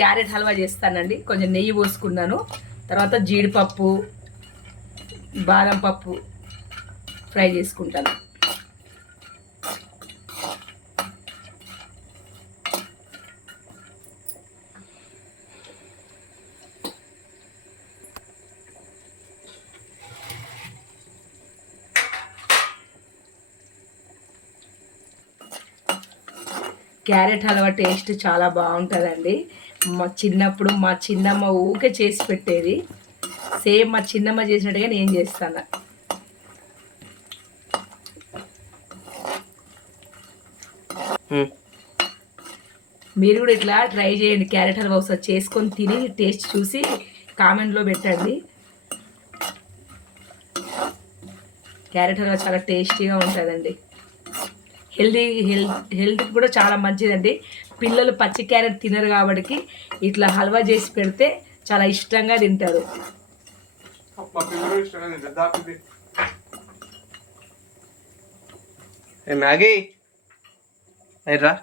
Carrot halwa చేస్తానండి. కొంచెం నెయ్యి పోసుకున్నాను, తర్వాత జీడిపప్పు బాదం పప్పు ఫ్రై చేసుకుంటాను. క్యారెట్ హల్వా టేస్ట్ చాలా బాగుంటుందండి. మా చిన్నప్పుడు మా చిన్నమ్మ ఊకే చేసి పెట్టేది. సేమ్ మా చిన్నమ్మ చేసినట్టుగా నేను చేస్తాను. మీరు కూడా ఇట్లా ట్రై చేయండి. క్యారెట్ హల్వా ఒకసారి చేసుకొని తిని టేస్ట్ చూసి కామెంట్లో పెట్టండి. క్యారెట్ హల్వా చాలా టేస్టీగా ఉంటుందండి. హెల్త్కి కూడా చాలా మంచిదండి. పిల్లలు పచ్చి క్యారెట్ తినరు కాబట్టి ఇట్లా హల్వా చేసి పెడితే చాలా ఇష్టంగా తింటారు. మ్యాగీ రా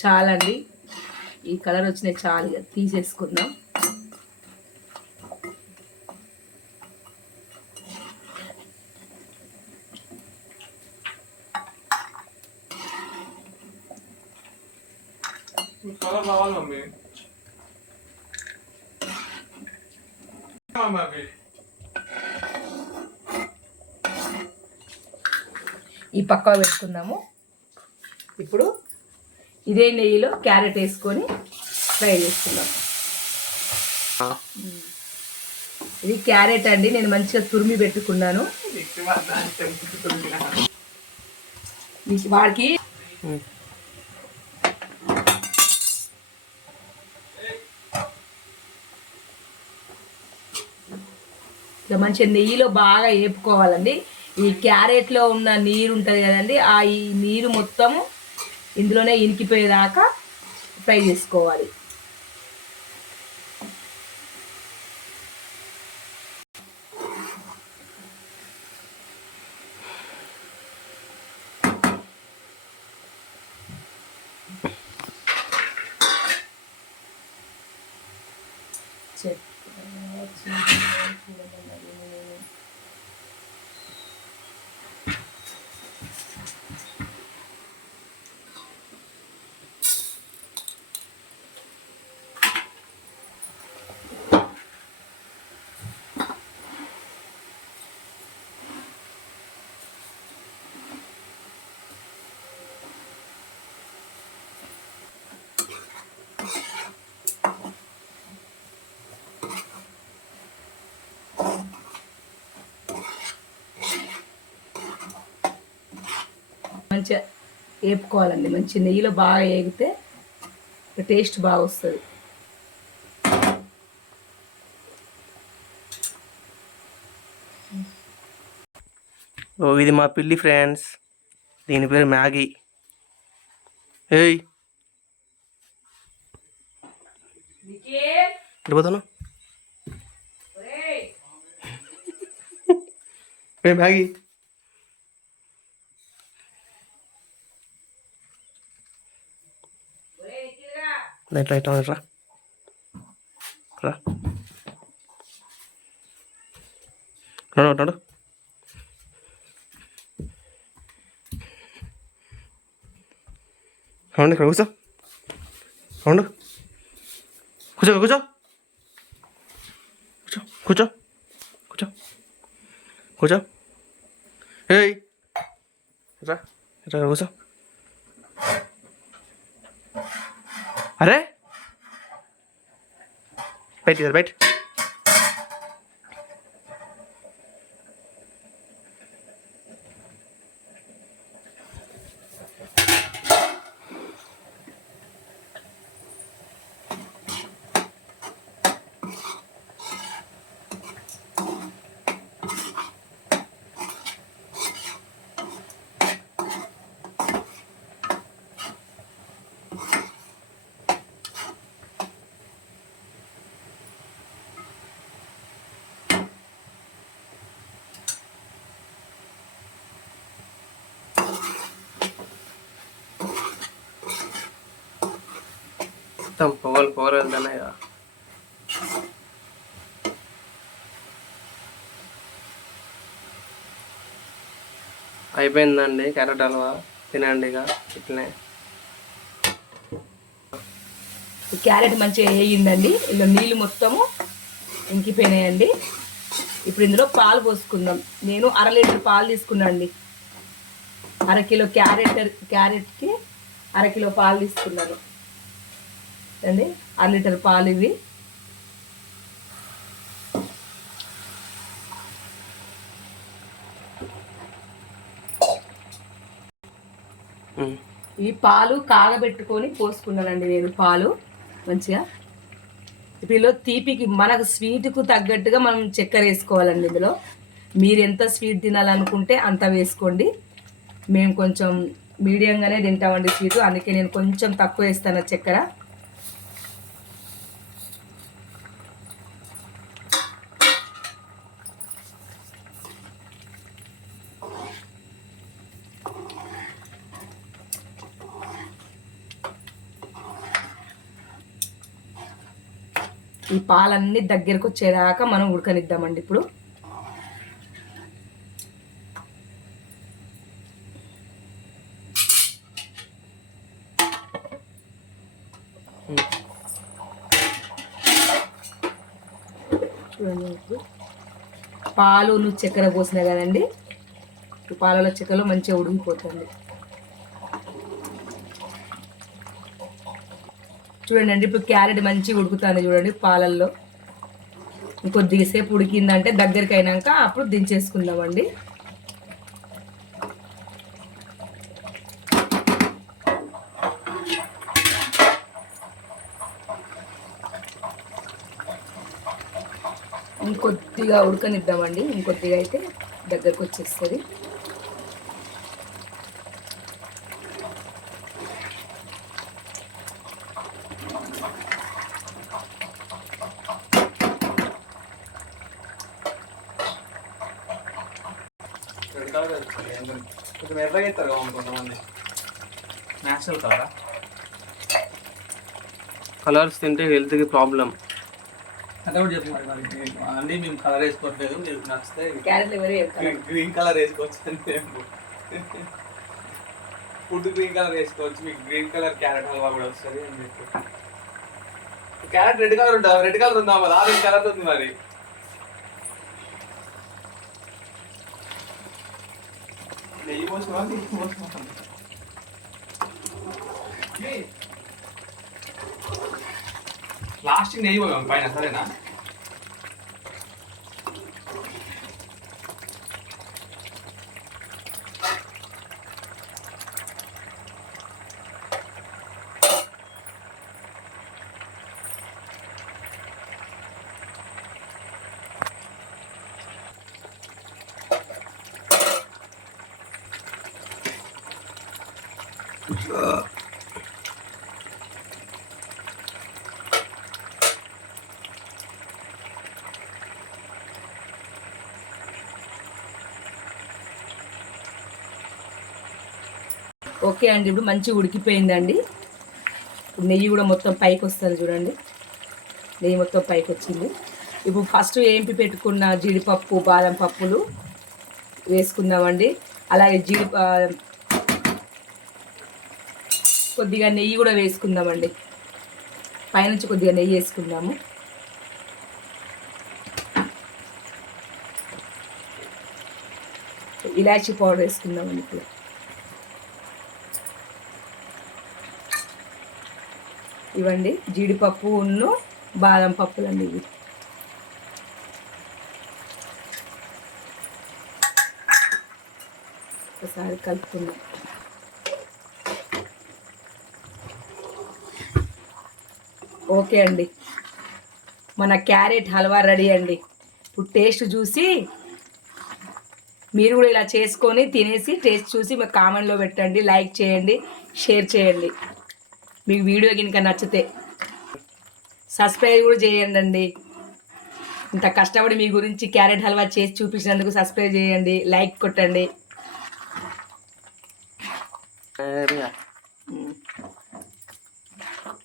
చాలండి, ఈ కలర్ వచ్చినాయి చాలు, తీసేసుకుందాం. ఈ పక్క పెట్టుకుందాము. ఇప్పుడు ఇదే నెయ్యిలో క్యారెట్ వేసుకొని ఫ్రై చేసుకుందాం. ఇది క్యారెట్ అండి, నేను మంచిగా తురిమి పెట్టుకున్నాను. వాడికి ఇక మంచిగా నెయ్యిలో బాగా వేపుకోవాలండి. ఈ క్యారెట్లో ఉన్న నీరు ఉంటుంది కదండి, ఈ నీరు మొత్తము ఇందులోనే ఇనికిపోయేదాకా ఫ్రై చేసుకోవాలి. మంచిగా వేపుకోవాలండి. మంచి నెయ్యిలో బాగా వేగితే టేస్ట్ బాగా వస్తుంది. ఇది మా పిల్లి ఫ్రెండ్స్, దీని పేరు మ్యాగీ. ఏయ్ పోతాను మ్యాగీ. ఇట్లా ఇట్లా రా రా నడు నడు. అవును ఇక్కడ కూర్చో, అవును కూర్చో కూర్చో కూర్చో కూర్చో కూర్చో. ఏయ్ రా ఇట్లా కూర్చో. అరే బయట బయట. మొత్తం పొగలు పొగలు వెళ్తున్నాయి కదా. అయిపోయిందండి క్యారెట్ హల్వా. తినండి ఇక ఇట్లనే. క్యారెట్ మంచిగా వేయిందండి. ఇందులో నీళ్ళు మొత్తము ఇంకిపోయినాయండి. ఇప్పుడు ఇందులో పాలు పోసుకుందాం. నేను 1/2 లీటర్ పాలు తీసుకున్నాను అండి. 1/2 కిలో క్యారెట్కి 1/2 కిలో పాలు తీసుకున్నాను అండి. 1/2 లీటర్ పాలు ఇవి. ఈ పాలు కాగబెట్టుకొని పోసుకున్నానండి నేను పాలు మంచిగా. ఇప్పుడు తీపికి మనకు స్వీట్కు తగ్గట్టుగా మనం చక్కెర వేసుకోవాలండి. ఇందులో మీరు ఎంత స్వీట్ తినాలనుకుంటే అంత వేసుకోండి. మేము కొంచెం మీడియంగానే తింటామండి స్వీట్, అందుకే నేను కొంచెం తక్కువ వేస్తాను చక్కెర. ఈ పాలన్నీ దగ్గరకు వచ్చేదాకా మనం ఉడకనిద్దామండి. ఇప్పుడు చూడండి, ఇప్పుడు పాలు చక్కెర పోసినా కదండి, పాలలో చక్కెరలో మంచిగా ఉడికిపోతుంది. చూడండి అండి, ఇప్పుడు క్యారెట్ మంచిగా ఉడుకుతుంది చూడండి పాలల్లో. ఇంకొద్దిగా సేపు ఉడికిందంటే దగ్గరికి అయినాక అప్పుడు దించేసుకుందామండి. ఇంకొద్దిగా ఉడకనిద్దామండి. ఇంకొద్దిగా అయితే దగ్గరకు వచ్చేస్తుంది. కొంచెం ఎర్రగా అవుతారు కొంతమంది, న్యాచురల్ కలరా. కలర్స్ తింటే హెల్త్కి ప్రాబ్లం అంటే కూడా చెప్పి మరి అండి, మేము కలర్ వేసుకోవట్లేదు, మీరు నచ్చితే క్యారెట్ గ్రీన్ కలర్ వేసుకోవచ్చు అంటే ఫుడ్ గ్రీన్ కలర్ వేసుకోవచ్చు, మీకు గ్రీన్ కలర్ క్యారెట్ హల్వా కూడా వస్తుంది అని చెప్పి. క్యారెట్ రెడ్ కలర్ ఉంటుంది, రెడ్ కలర్ ఉందా మరి? ఆరెంజ్ కలర్ ఉంది మరి. నెయ్యి పోసుకున్నా, నెయ్యి పోసుకున్నాం. లాస్ట్ నెయ్యి పోయాం పైన, సరేనా? ఓకే అండి, ఇప్పుడు మంచిగా ఉడికిపోయిందండి. ఇప్పుడు నెయ్యి కూడా మొత్తం పైకి వస్తుంది చూడండి. నెయ్యి మొత్తం పైకి వచ్చింది. ఇప్పుడు ఫస్ట్ ఏంపి పెట్టుకున్న జీడిపప్పు బాదం పప్పులు వేసుకుందామండి. అలాగే కొద్దిగా నెయ్యి కూడా వేసుకుందామండి. పైనుంచి కొద్దిగా నెయ్యి వేసుకుందాము. ఇలాచీ పౌడర్ వేసుకుందామండి. ఇప్పుడు ఇవ్వండి జీడిపప్పు ఉన్ను బాదం పప్పులండి ఇవి. ఒకసారి కలుపుకుందాం. ఓకే అండి, మన క్యారెట్ హల్వా రెడీ అండి. ఇప్పుడు టేస్ట్ చూసి మీరు కూడా ఇలా చేసుకొని తినేసి టేస్ట్ చూసి మీకు కామెంట్లో పెట్టండి, లైక్ చేయండి, షేర్ చేయండి. మీకు వీడియో కనుక నచ్చితే సబ్స్క్రైబ్ కూడా చేయండి అండి. ఇంత కష్టపడి మీ గురించి క్యారెట్ హల్వా చేసి చూపించినందుకు సబ్స్క్రైబ్ చేయండి, లైక్ కొట్టండి.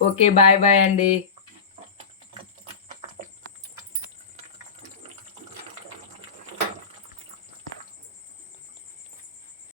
ఓకే బాయ్ బాయ్ అండి.